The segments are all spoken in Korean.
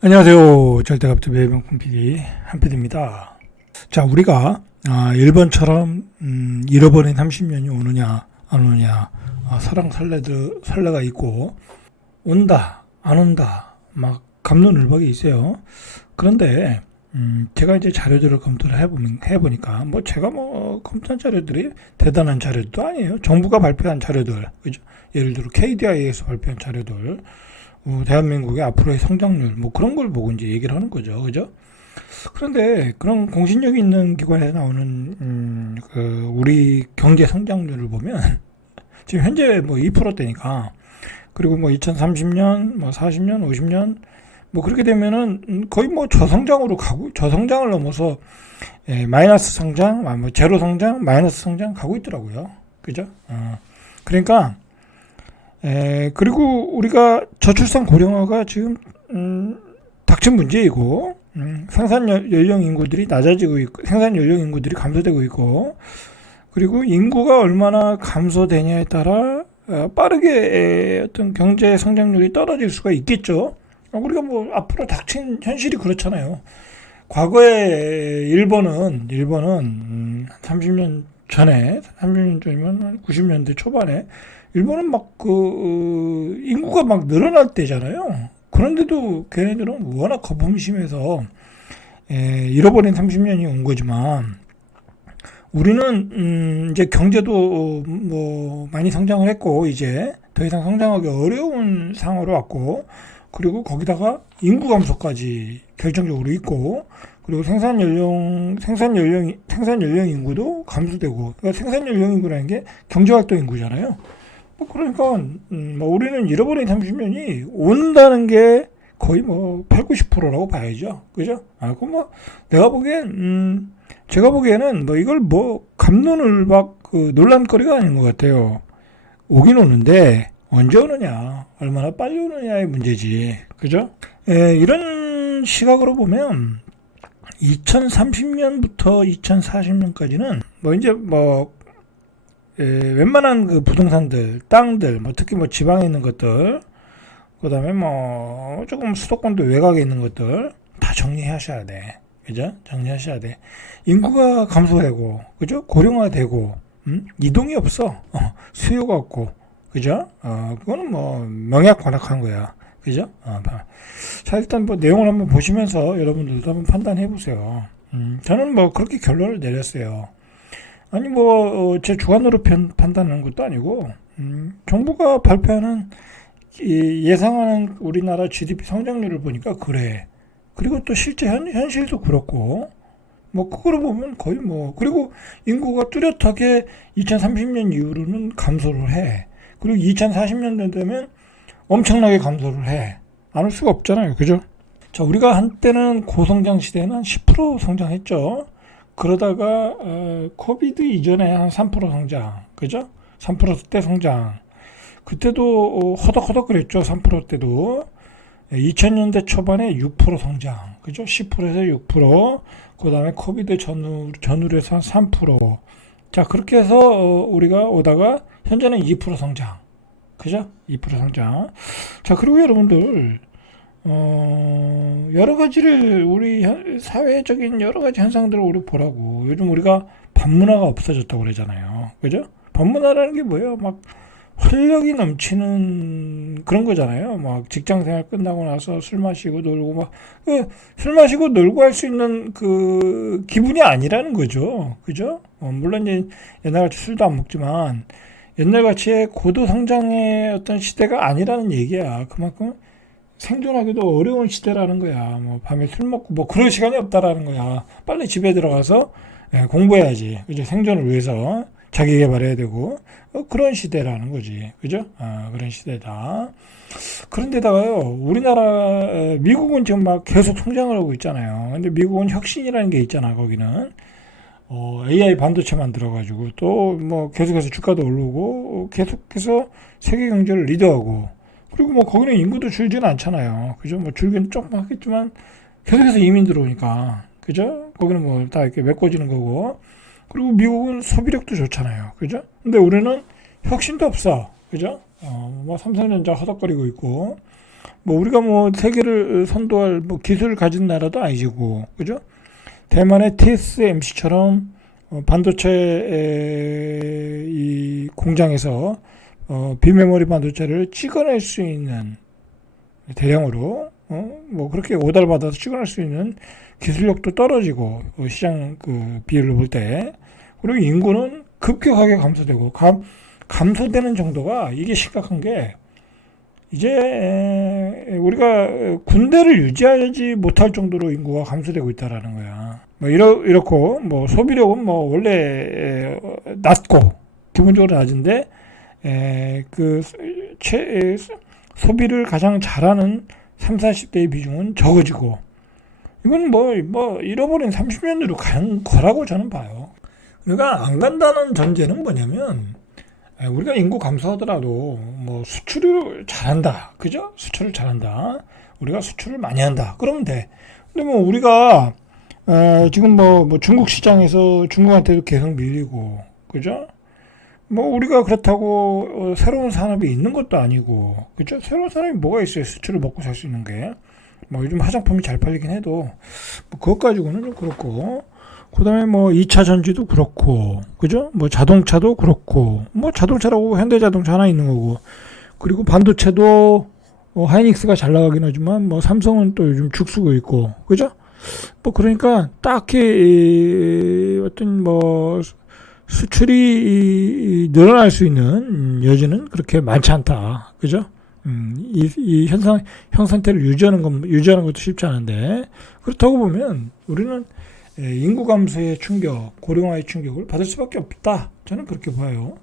안녕하세요. 절대갑투 매병풍 PD 한PD입니다. 자, 우리가 일본처럼 잃어버린 30년이 오느냐 안 오느냐, 설왕 설래가 있고 온다 안 온다 막 갑론을박이 있어요. 그런데 제가 이제 자료들을 검토를 해보니까 제가 검토한 자료들이 대단한 자료도 아니에요. 정부가 발표한 자료들, 그죠? 예를 들어 KDI에서 발표한 자료들, 대한민국의 앞으로의 성장률 그런 걸 보고 이제 얘기를 하는 거죠, 그죠? 그런데 그런 공신력 있는 기관에서 나오는 우리 경제 성장률을 보면 지금 현재 2%대니까, 그리고 2030년, 40년, 50년 그렇게 되면은 거의 저성장으로 가고, 저성장을 넘어서 마이너스 성장, 제로 성장, 마이너스 성장 가고 있더라고요, 그죠? 그러니까 그리고 우리가 저출산 고령화가 지금 닥친 문제이고, 생산 연령 인구들이 낮아지고 있고, 생산 연령 인구들이 감소되고 있고, 그리고 인구가 얼마나 감소되냐에 따라 빠르게 어떤 경제 성장률이 떨어질 수가 있겠죠. 우리가 앞으로 닥친 현실이 그렇잖아요. 과거에 일본은 30년 전에, 30년 전이면 90년대 초반에 일본은 인구가 늘어날 때잖아요. 그런데도 걔네들은 워낙 거품이 심해서 잃어버린 30년이 온 거지만, 우리는 이제 경제도 많이 성장을 했고, 이제 더 이상 성장하기 어려운 상황으로 왔고, 그리고 거기다가 인구 감소까지 결정적으로 있고, 그리고 생산 연령 인구도 감소되고, 그러니까 생산 연령 인구라는 게 경제 활동 인구잖아요. 그러니까 우리는 잃어버린 30년이 온다는 게 거의 8, 90%라고 봐야죠. 그죠? 그럼 제가 보기에는 이걸 갑론을 논란거리가 아닌 것 같아요. 오긴 오는데 언제 오느냐, 얼마나 빨리 오느냐의 문제지. 그죠? 이런 시각으로 보면 2030년부터 2040년까지는 이제 웬만한 부동산들, 땅들, 특히 지방에 있는 것들, 그 다음에 조금 수도권도 외곽에 있는 것들 다 정리하셔야 돼. 그죠? 정리하셔야 돼. 인구가 감소되고, 그죠? 고령화되고, 이동이 없어. 수요가 없고, 그죠? 그거는 명약관악한 거야. 그죠? 자, 일단 내용을 한번 보시면서 여러분들도 한번 판단해 보세요. 저는 그렇게 결론을 내렸어요. 아니 제 주관으로 판단하는 것도 아니고, 정부가 발표하는 예상하는 우리나라 GDP 성장률을 보니까 그래. 그리고 또 실제 현실도 그렇고, 그거를 보면 거의 그리고 인구가 뚜렷하게 2030년 이후로는 감소를 해. 그리고 2040년 되면 엄청나게 감소를 해. 안 할 수가 없잖아요, 그죠? 자, 우리가 한때는 고성장 시대에는 한 10% 성장했죠. 그러다가 코비드 이전에 한 3% 성장, 그죠? 3%대 성장. 그때도 허덕허덕 그랬죠. 3%대도 2000년대 초반에 6% 성장, 그죠? 10%에서 6%. 그 다음에 코비드 전후로 해서 한 3%. 자, 그렇게 해서 우리가 오다가 현재는 2% 성장, 그죠? 2% 성장. 자, 그리고 여러분들 여러 가지를, 우리 사회적인 여러 가지 현상들을 우리 보라고. 요즘 우리가 반문화가 없어졌다고 그러잖아요. 그죠? 반문화라는 게 뭐예요? 활력이 넘치는 그런 거잖아요. 직장 생활 끝나고 나서 술 마시고 놀고, 술 마시고 놀고 할 수 있는 그 기분이 아니라는 거죠. 그죠? 물론 이제 옛날같이 술도 안 먹지만, 옛날같이 고도 성장의 어떤 시대가 아니라는 얘기야. 그만큼 생존하기도 어려운 시대라는 거야. 밤에 술 먹고 그럴 시간이 없다라는 거야. 빨리 집에 들어가서 공부해야지. 그죠? 생존을 위해서 자기 개발해야 되고, 그런 시대라는 거지. 그죠? 그런 시대다. 그런데다가요, 미국은 지금 계속 성장을 하고 있잖아요. 근데 미국은 혁신이라는 게 있잖아, 거기는. AI 반도체 만들어가지고, 또 계속해서 주가도 오르고, 계속해서 세계 경제를 리드하고, 그리고 거기는 인구도 줄지는 않잖아요. 그죠? 줄기는 조금 하겠지만, 계속해서 이민 들어오니까. 그죠? 거기는 다 이렇게 메꿔지는 거고. 그리고 미국은 소비력도 좋잖아요. 그죠? 근데 우리는 혁신도 없어. 그죠? 삼성전자 허덕거리고 있고, 뭐 우리가 뭐 세계를 선도할 뭐 기술을 가진 나라도 아니고, 그죠? 대만의 TSMC처럼 반도체 이 공장에서 비메모리 반도체를 찍어낼 수 있는 대량으로 뭐 그렇게 오달 받아서 찍어낼 수 있는 기술력도 떨어지고 시장 그 비율을 볼 때, 그리고 인구는 급격하게 감소되고 감소되는 정도가 이게 심각한 게, 이제 우리가 군대를 유지하지 못할 정도로 인구가 감소되고 있다라는 거야. 뭐 이렇고 뭐 소비력은 뭐 원래 낮고 기본적으로 낮은데 소비를 가장 잘하는 30, 40대의 비중은 적어지고, 이건 뭐 잃어버린 30년으로 가는 거라고 저는 봐요. 그러니까 안 간다는 전제는 뭐냐면, 우리가 인구 감소하더라도 뭐 수출을 잘한다, 그죠? 수출을 잘한다, 우리가 수출을 많이 한다, 그러면 돼. 근데 뭐 우리가 지금 뭐 중국 시장에서 중국한테도 계속 밀리고, 그죠? 뭐 우리가 그렇다고 새로운 산업이 있는 것도 아니고, 그죠? 새로운 산업이 뭐가 있어요? 수출을 먹고 살 수 있는 게. 뭐 요즘 화장품이 잘 팔리긴 해도 뭐 그것 가지고는 좀 그렇고, 그다음에 뭐 2차 전지도 그렇고, 그죠? 뭐 자동차도 그렇고, 뭐 자동차라고 현대자동차 하나 있는 거고, 그리고 반도체도 하이닉스가 잘 나가긴 하지만 뭐 삼성은 또 요즘 죽쓰고 있고, 그죠? 뭐 그러니까 딱히 어떤 뭐 수출이 늘어날 수 있는 여지는 그렇게 많지 않다, 그죠? 이 현 상태를 유지하는 것도 쉽지 않은데, 그렇다고 보면 우리는 인구 감소의 충격, 고령화의 충격을 받을 수밖에 없다, 저는 그렇게 봐요.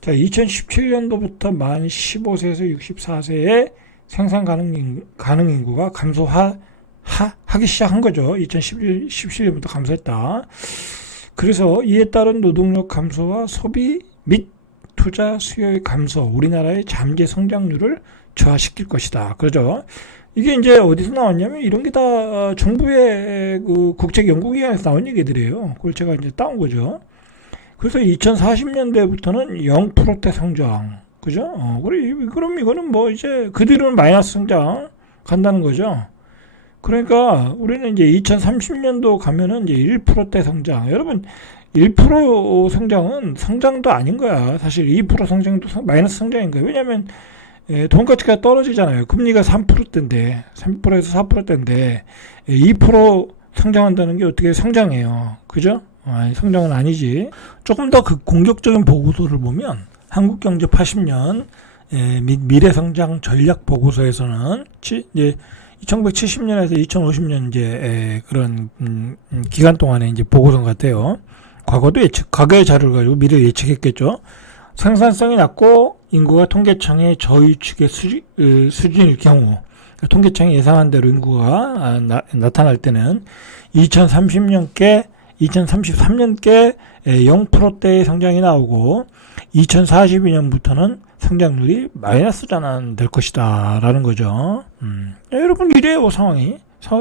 자, 2017년도부터 만 15세에서 64세의 생산 가능 인구가 감소하기 시작한 거죠. 2017년부터 감소했다. 그래서 이에 따른 노동력 감소와 소비 및 투자 수요의 감소, 우리나라의 잠재 성장률을 저하시킬 것이다, 그러죠. 이게 이제 어디서 나왔냐면, 이런 게 다 정부의 그 국책연구기관에서 나온 얘기들이에요. 그걸 제가 이제 따온 거죠. 그래서 2040년대부터는 0%대 성장, 그죠? 그럼 이거는 뭐 이제 그 뒤로는 마이너스 성장 간다는 거죠. 그러니까 우리는 이제 2030년도 가면은 이제 1%대 성장. 여러분, 1% 성장은 성장도 아닌 거야. 사실 2% 성장도 마이너스 성장인 거예요. 왜냐하면 돈가스가 떨어지잖아요. 금리가 3%대인데, 3%에서 4%대인데 2% 성장한다는 게 어떻게 성장해요? 그죠? 성장은 아니지. 조금 더 그 공격적인 보고서를 보면, 한국경제 80년 및 미래성장 전략 보고서에서는 이제 1970년에서 2050년 이제 그런 기간 동안에 이제 보고서 같아요. 과거의 자료를 가지고 미래를 예측했겠죠. 생산성이 낮고 인구가 통계청의 저유축의 수준일 경우, 통계청이 예상한 대로 인구가 나타날 때는 2033년께 0%대의 성장이 나오고, 2042년부터는 성장률이 마이너스 전환될 것이다 라는 거죠. 여러분, 이래요 상황이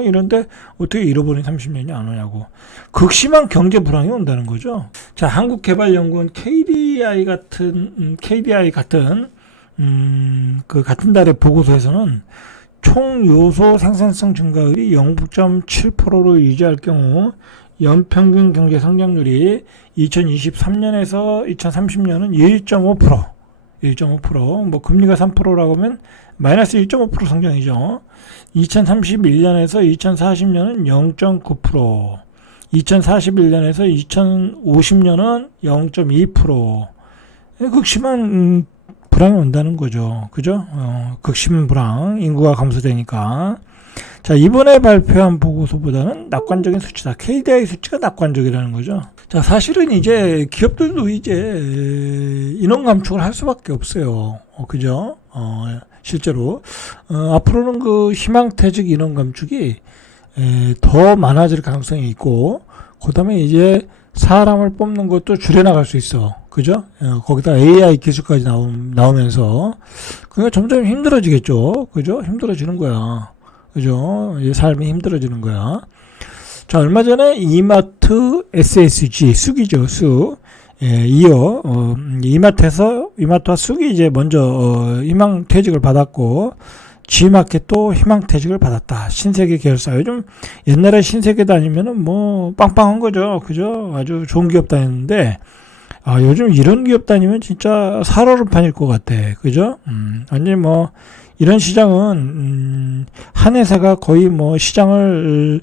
이런데 어떻게 잃어버린 30년이 안 오냐고. 극심한 경제 불황이 온다는 거죠. 자, 한국개발연구원 KDI 같은 그 같은 달의 보고서에서는 총 요소 생산성 증가율이 0.7%로 유지할 경우 연평균 경제 성장률이 2023년에서 2030년은 1.5%, 뭐 금리가 3%라고 하면 마이너스 1.5% 성장이죠. 2031년에서 2040년은 0.9%, 2041년에서 2050년은 0.2%. 극심한 불황이 온다는 거죠. 그죠? 극심 불황, 인구가 감소되니까. 자, 이번에 발표한 보고서보다는 낙관적인 수치다. KDI 수치가 낙관적이라는 거죠. 자, 사실은 이제 기업들도 이제 인원 감축을 할 수밖에 없어요. 그죠? 실제로 앞으로는 그 희망퇴직 인원 감축이 더 많아질 가능성이 있고, 그다음에 이제 사람을 뽑는 것도 줄여나갈 수 있어. 그죠? 거기다 AI 기술까지 나오면서 그러니까 점점 힘들어지겠죠. 그죠? 힘들어지는 거야. 그죠? 삶이 힘들어지는 거야. 자, 얼마 전에 이마트 SSG, 쑥이죠, 쑥. 이마트와 쑥이 이제 먼저 희망퇴직을 받았고, G마켓도 희망퇴직을 받았다. 신세계 계열사. 요즘 옛날에 신세계 다니면은 뭐 빵빵한 거죠. 그죠? 아주 좋은 기업 다녔는데 요즘 이런 기업 다니면 진짜 살얼음판일 것 같아. 그죠? 완전히 뭐 이런 시장은 한 회사가 거의 뭐 시장을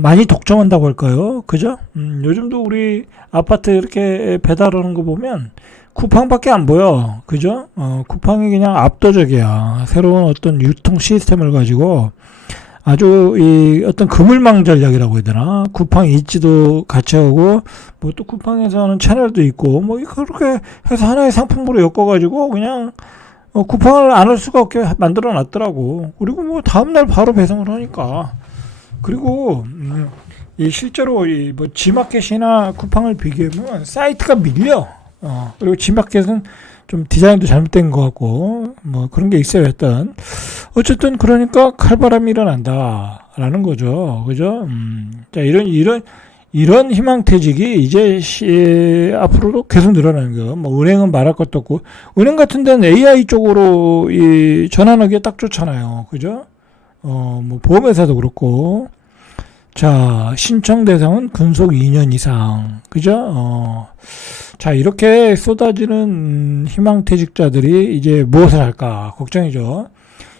많이 독점한다고 할까요? 그죠? 요즘도 우리 아파트 이렇게 배달하는 거 보면 쿠팡밖에 안 보여. 그죠? 쿠팡이 그냥 압도적이야. 새로운 어떤 유통 시스템을 가지고 아주 이 어떤 그물망 전략이라고 해야 되나? 쿠팡 있지도 같이 하고 뭐 또 쿠팡에서는 채널도 있고 뭐 그렇게 해서 하나의 상품으로 엮어가지고 그냥 쿠팡을 안 할 수가 없게 만들어 놨더라고. 그리고 뭐 다음날 바로 배송을 하니까. 그리고 이 실제로 이 뭐 G마켓이나 쿠팡을 비교해보면 사이트가 밀려. 그리고 G마켓은 좀 디자인도 잘못된 것 같고 뭐 그런 게 있어요. 일단 어쨌든 그러니까 칼바람이 일어난다라는 거죠. 그죠? 자 이런 희망퇴직이 이제 앞으로도 계속 늘어나는 거예요. 뭐 은행은 말할 것도 없고 은행 같은 데는 AI 쪽으로 이 전환하기가 딱 좋잖아요. 그죠? 뭐 보험회사도 그렇고 자 신청 대상은 근속 2년 이상 그죠? 자 이렇게 쏟아지는 희망퇴직자들이 이제 무엇을 할까 걱정이죠.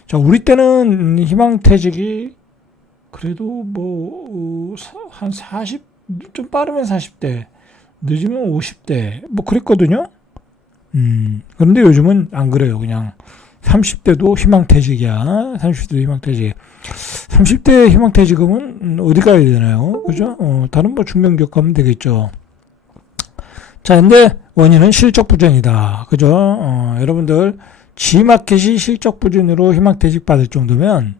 자 우리 때는 희망퇴직이 그래도 뭐 한 40, 좀 빠르면 40대 늦으면 50대 뭐 그랬거든요. 그런데 요즘은 안 그래요. 그냥 30대도 희망퇴직이야. 30대도 희망퇴직. 30대 희망퇴직금은 어디 가야 되나요? 그죠? 다른 뭐 중견기업 가면 되겠죠. 자, 근데 원인은 실적 부진이다. 그죠? 여러분들 G마켓이 실적 부진으로 희망퇴직 받을 정도면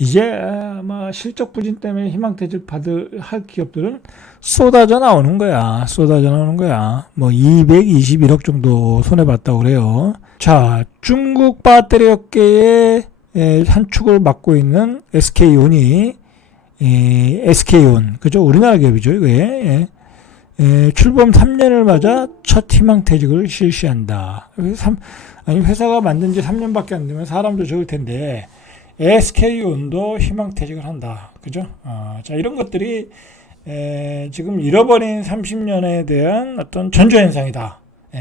이제 아마 실적 부진 때문에 희망퇴직 할 기업들은 쏟아져 나오는 거야. 쏟아져 나오는 거야. 뭐 221억 정도 손해봤다고 그래요. 자, 중국 배터리 업계의 한 축을 맡고 있는 SK온이 SK온 그죠? 우리나라 기업이죠. 이게 출범 3년을 맞아 첫 희망퇴직을 실시한다. 아니 회사가 만든 지 3년밖에 안 되면 사람도 적을 텐데 SK온도 희망퇴직을 한다. 그죠? 자 이런 것들이 지금 잃어버린 30년에 대한 어떤 전조현상이다.